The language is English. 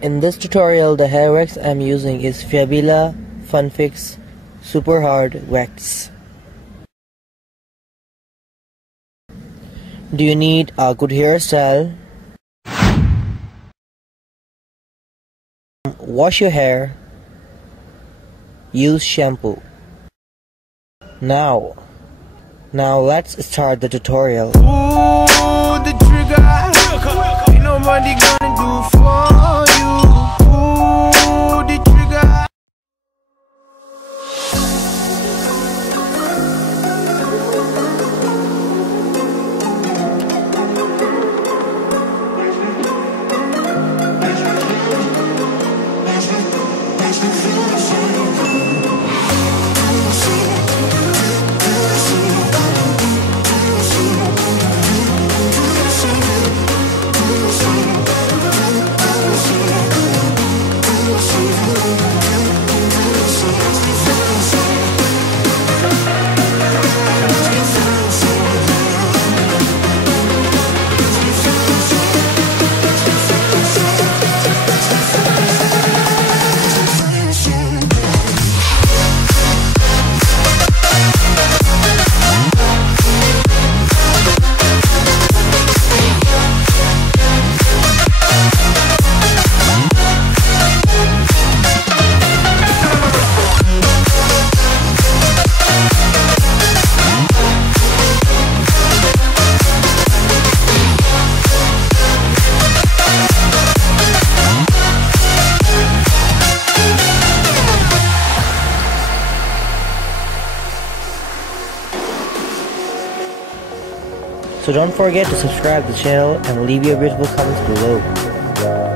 In this tutorial, the hair wax I'm using is Fabila Funfix Super Hard Wax. Do you need a good hairstyle? Wash your hair. Use shampoo. Now let's start the tutorial. Ooh, the trigger. Ain't nobody gonna do for you. Ooh, the trigger. So don't forget to subscribe to the channel and leave your beautiful comments below.